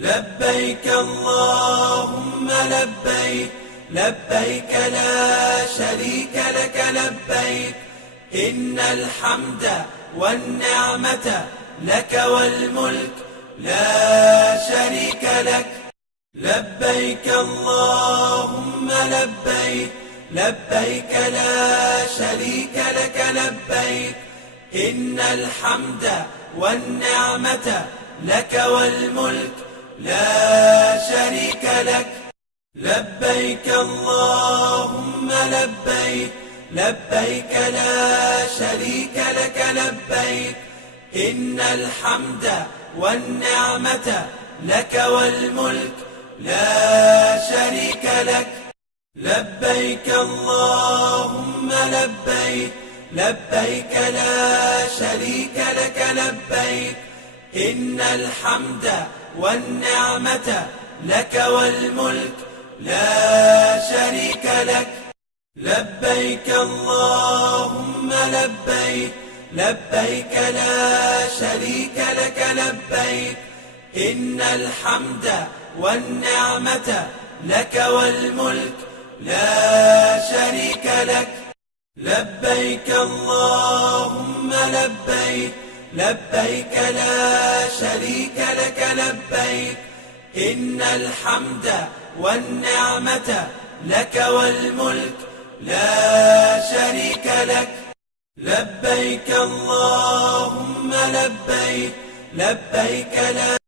لبيك اللهم لبيك، لبيك لا شريك لك لبيك، إن الحمد والنعمة لك والملك لا شريك لك. لبيك اللهم لبيك، لبيك لا شريك لك لبيك، إن الحمد والنعمة لك والملك لا شريك لك. لبيك اللهم لبيك، لبيك لا شريك لك لبيك، إن الحمد والنعمة لك والملك لا شريك لك. لبيك اللهم لبيك، لبيك لا شريك لك لبيك، إن الحمد والنعمة لك والملك لا شريك لك. لبيك اللهم لبيك، لبيك لا شريك لك لبيك، إن الحمد والنعمة لك والملك لا شريك لك. لبيك اللهم لبيك، لبيك لا شريك لك لبيك، إن الحمد والنعمة لك والملك لا شريك لك. لبيك اللهم لبيك، لبيك لا